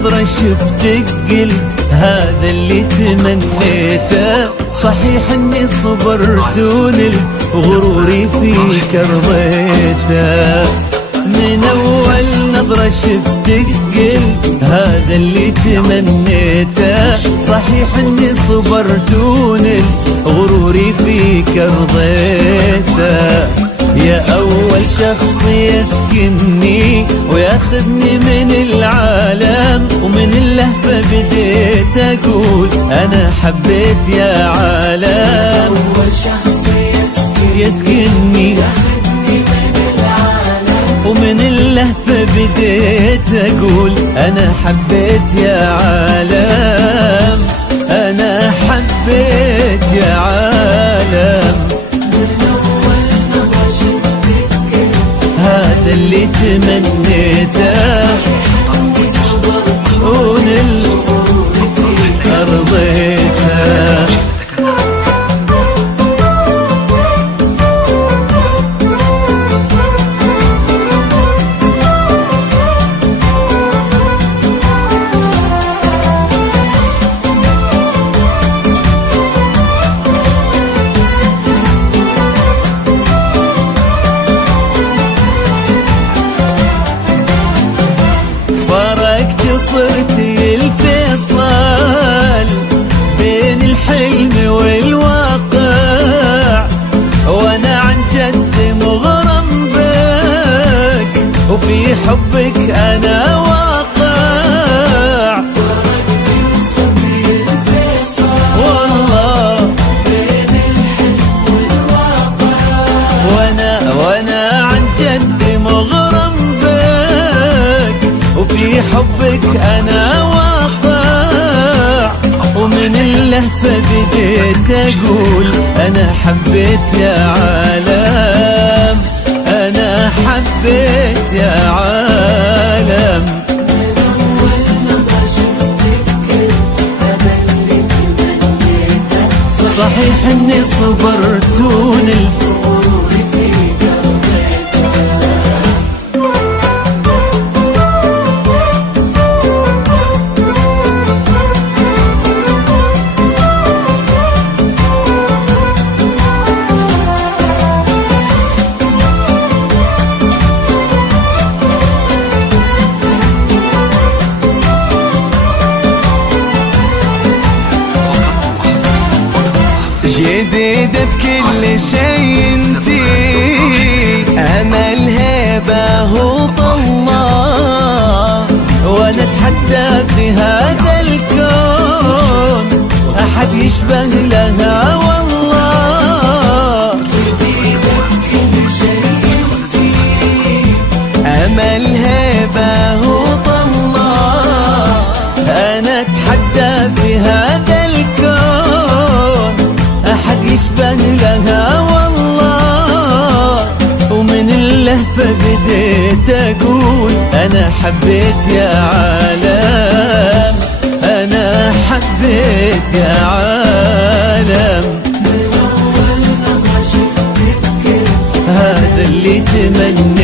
نظرة شفتك قلت هذا اللي تمنيته. صحيح اني صبرت ونلت غروري فيك رضيته. من اول نظرة شفتك قلت هذا اللي تمنيته. صحيح اني صبرت ونلت غروري فيك رضيته. يا أول شخص يسكنني وياخذني من العالم، ومن اللهفة بديت أقول أنا حبيت يا عالم. أول شخص يسكنني ومن اللهفة بديت أقول أنا حبيت يا عالم. أنا حبيت يا عالم. هذا اللي تمنيته ونلت رضيته. صرتي الفيصل بين الحلم والواقع، وانا عن جد مغرم بك وفي حبك انا واقع. والله بين الحلم والواقع، وانا عن جد مغرم بك وفي حبك أنا واقع. ومن اللهفة بديت أقول أنا حبيت يا عالم. أنا حبيت يا عالم. من أول نظرة شفتك قلت هذا اللي تمنيته. صحيح إني صبرت ونلت غروري فيك جديدة بكل شيء انتي، امل هيبة الله، وانا اتحدى في هذا الكون احد يشبه لها والله. جديدة بكل شيء انتي، امل هيبة الله، انا اتحدى في هذا الكون أحد يشبه لها والله. ومن اللهفة بديت أقول أنا حبيت يا عالم. أنا حبيت يا عالم. من أول نظرة شفتك قلت هذا اللي تمنيته